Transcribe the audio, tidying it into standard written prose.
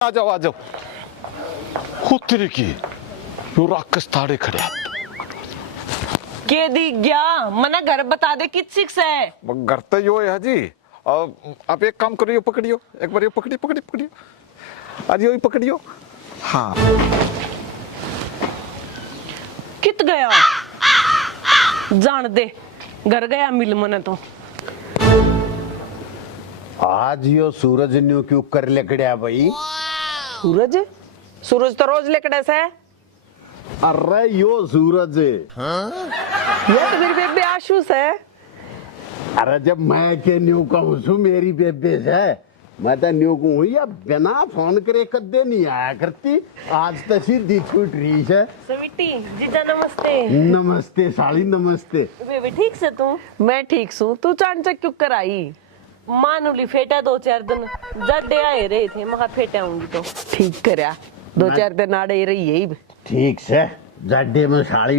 आ जाओ आ जाओ। खुद की यो राक्षस थाड़े खड़े के दी गया मना घर बता दे किस सिक्स है। घर तो यो है जी। आप एक काम करियो, पकड़ियो एक बार, यो पकड़ियो पकड़ियो पकड़ियो, आज यो ही पकड़ियो। हाँ कित गया जान दे, घर गया मिल मने तो। आज यो सूरज न्यू क्यों कर लेकड़िया भाई? सूरज सूरज तो रोज लेकड़े से। अरे यो सूरज ये तो मेरी बेबे आशु से। अरे जब मैं के न्यू कहूँ सु मेरी बेबे से, मैं तो न्यू कहूँ या बिना फोन करे कदे नहीं आया करती। आज तो सीधी छूट रही है। स्वीटी जीजा नमस्ते। नमस्ते साली नमस्ते। बेबे ठीक से तू? मैं ठीक सू, तू चांचक क्यों कर आई? मानूली फेटा 2-4 दिन जड्डे आए रहे थे, मगर फेटा आऊंगी तो ठीक करया। 2-4 दिन आड़े रही है। ठीक से जड्डे में साली